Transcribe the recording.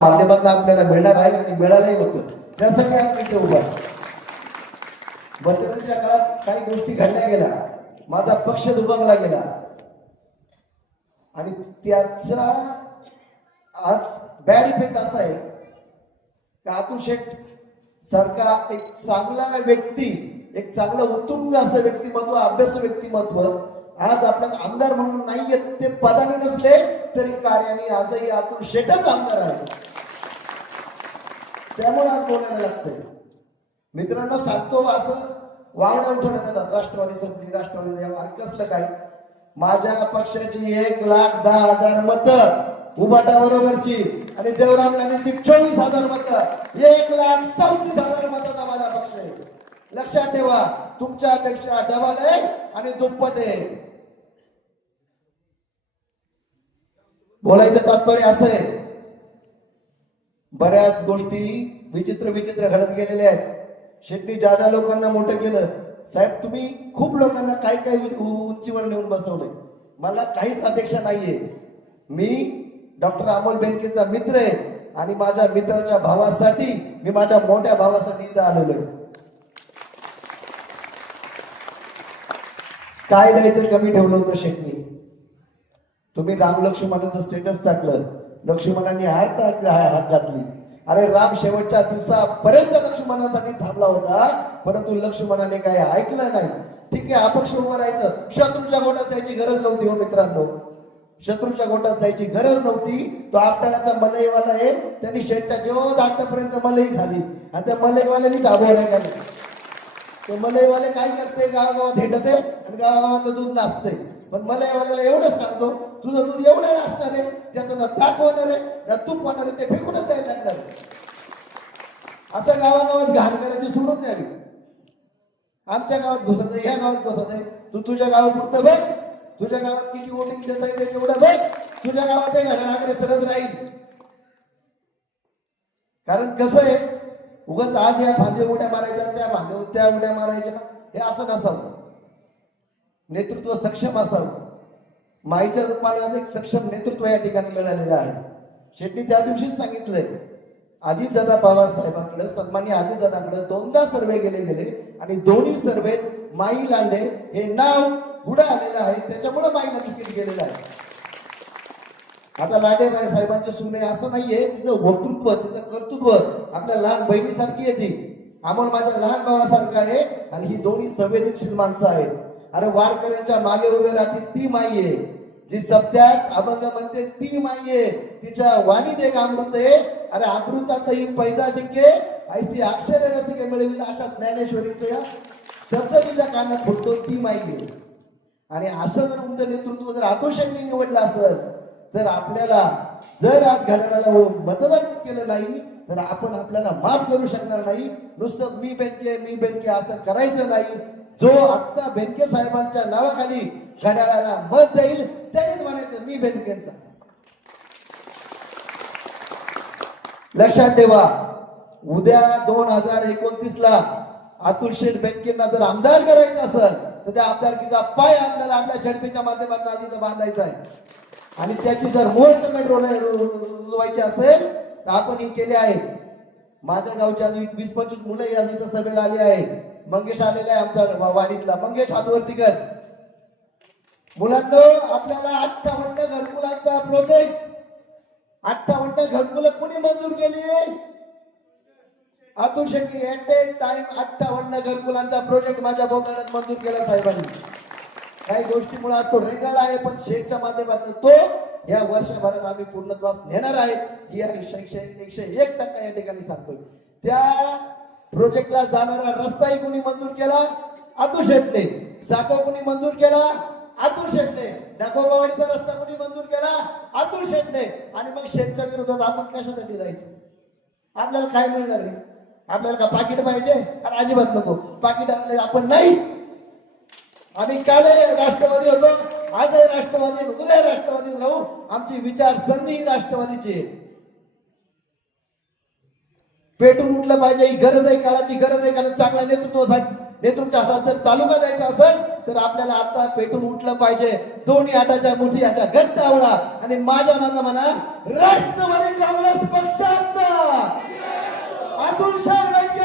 माध्यमातून आपल्याला मिळणार आहे आणि मिळालंही होतं. त्यासाठी आपण इथे उभा. बदलण्याच्या काळात काही गोष्टी घडल्या गेल्या, माझा पक्ष दुभंगला गेला आणि त्याचा आज बॅड इफेक्ट असा आहे की अतुल शेठ सारखा एक चांगला व्यक्ती, एक चांगलं उत्तुंग असं व्यक्तिमत्व, अभ्यासू व्यक्तिमत्व आज आपल्याला आमदार म्हणून नाही येत. ते पदाने नसले तरी कार्याने आजही अतुल शेठच आमदार आहे. त्यामुळे आज बोलायला लागतंय. मित्रांनो सांगतो असं वावड्या उठवण्यात येतात, राष्ट्रवादी संपली, राष्ट्रवादी आणि कसलं काय. माझ्या पक्षाची 1,10,000 मतं उबाटा बरोबरची आणि देवराम लांडेंची 24,000 मतं, 1,34,000 मताचा माझा पक्ष आहे. लक्षात ठेवा, तुमच्यापेक्षा डबल आहे आणि दुप्पट आहे. बोलायचं तात्पर्य असं आहे, बऱ्याच गोष्टी विचित्र विचित्र घडत गेलेल्या आहेत. शेट्टी ज्या ज्या लोकांना मोठं केलं, साहेब तुम्ही खूप लोकांना काही काही उंचीवर नेऊन बसवलंय. मला काहीच अपेक्षा नाहीये. मी डॉक्टर अमोल बेनकेचा मित्र आहे आणि माझ्या मित्राच्या भावासाठी, मी माझ्या मोठ्या भावासाठी इथं आलेलो आहे. काय द्यायचं कमी ठेवलं होतं शेट्टी. तुम्ही राम लक्ष्मणाचं स्टेटस टाकलं, लक्ष्मणाने हात घातली. अरे राम शेवटच्या दिवसापर्यंत लक्ष्मणासाठी थांबला होता, परंतु लक्ष्मणाने काय ऐकलं नाही. ठीक आहे, अपक्ष उभं राहायचं, शत्रूच्या गोटात जायची गरज नव्हती. हो मित्रांनो, शत्रूच्या गोटात जायची गरज नव्हती. तो आपटाण्याचा मलईवाला आहे, त्यांनी शेठच्या जेव्हा दाटापर्यंत मलई खाली आणि त्या मलईवाल्यानी थांबवलं नाही. ते मलईवाले काय करते, गावागावात हेटते आणि गावागावातलं दूध नाचते. पण मलईवाल्याला एवढं सांगतो, तुझं दूध एवढं नाचणार आहे, त्याचं ना ताक होणार आहे ना तूप होणार आहे, ते फेकूनच जायला लागणार आहे. असं गावागावात घाण करायची सोडून द्यावी. आमच्या गावात घुसत आहे, ह्या गावात घुसत आहे, तू तुझ्या गावापुरतं बघ, तुझ्या गावात किती वोटिंग देता येते तेवढं बघ, तुझ्या गावात घड्याळाकडे सरळ राहील. कारण कसं आहे, उगाच आज या फांदे उड्या मारायच्या, त्या उड्या मारायच्या, हे असं नसावं. नेतृत्व सक्षम असावं. माईच्या रूपाला एक सक्षम नेतृत्व या ठिकाणी मिळालेलं आहे. शेट्टी त्या दिवशीच सांगितलंय, अजितदादा पवार साहेबांकडे, सन्माननीय अजितदादांकडे 2दा सर्वे गेले आणि दोन्ही सर्वेत माई लांडे हे नाव पुढे आलेलं आहे, त्याच्यामुळे माईला तिकीट गेलेलं आहे. आता लांडेबाई साहेबांचे सुने असं नाहीये, तिचं वक्तृत्व, तिचं कर्तृत्व आपल्या लहान बहिणीसारखी आहे. ती अमोल माझ्या लहान भावासारखा आहे आणि ही दोन्ही संवेदनशील माणसं आहेत. अरे वारकऱ्यांच्या मागे उभे राहते ती माई आहे, जी सप्त्यात अभंग म्हणते ती माई आहे. तिच्या वाणीत एक अमृत आहे. अरे अमृतातही पैजा जिंके ऐसी अक्षरे रसिके मिळविला, अशा ज्ञानेश्वरीचे शब्द तुझ्या कानात फुटतो ती माई आहे. आणि असं जर उमदं नेतृत्व जर अतुल शेट्टी निवडलं असेल तर आपल्याला जर आज घड्याळाला मतदान केलं नाही तर आपण आपल्याला माफ करू शकणार नाही. नुसतं मी बेनके असं करायचं नाही. जो आत्ता बेनके साहेबांच्या नावाखाली घड्याळाला मत देईल त्यानेच म्हणायचं मी बेनकेंचा. लक्षात ठेवा, उद्या 2029 ला अतुल शेठ बेनकेंना जर आमदार करायचं असेल तर त्या आमदारकीचा पाय आपल्याला आपल्या झडपीच्या माध्यमातून आज इथं बांधायचा आहे. आणि त्याची जर मुहूर्तमेढ रुजवायची असेल तर आपण ही केली आहे. माझ्या गावच्या 20-25 मुलं आज इथं सभेला आली आहेत. मंगेश आलेला आहे आमचा वाडीतला. मंगेश हातवरती कर. मुलांना आपल्याला 58 घरकुलांचा प्रोजेक्ट, 58 घरकुलं कोणी मंजूर केली? Atul Shetty. At a time 58 घरकुलांचा प्रोजेक्ट माझ्या बोकाडात मंजूर केला साहेबांनी. काही गोष्टीमुळे आज तो रेंगाळला आहे, पण शेठच्या माध्यमातून तो या वर्षभरात आम्ही पूर्णत्वास नेणार आहेत. ही 101% या ठिकाणी सांगतोय. त्या प्रोजेक्टला जाणारा रस्ताही कोणी मंजूर केला? अतुल शेट्टी. साखर कोणी मंजूर केला? अतुल शेट्टी. दाखोबावाडीचा रस्ता कोणी मंजूर केला? अतुल शेट्टी. आणि मग शेठच्या विरोधात आपण कशासाठी जायचं? आपल्याला काय मिळणार आहे? आपल्याला का पाकिट पाहिजे? अरे अजिबात नको. पाकिट आपण नाहीच. आम्ही काल राष्ट्रवादी होतो, आजही राष्ट्रवादी, उद्या राष्ट्रवादीत राहू. आमची विचारसरणी राष्ट्रवादीची आहे. पेटून उठलं पाहिजे, ही गरज आहे, काळाची गरज आहे. कारण चांगला नेतृत्वाच्या हातात जर तालुका द्यायचा असेल तर आपल्याला आता पेटून उठलं पाहिजे. दोन्ही हाताच्या मुठी याच्या घट्ट आवळा आणि माझ्या मागं म्हणा, राष्ट्रवादी काँग्रेस पक्षाचा अतुल शेठ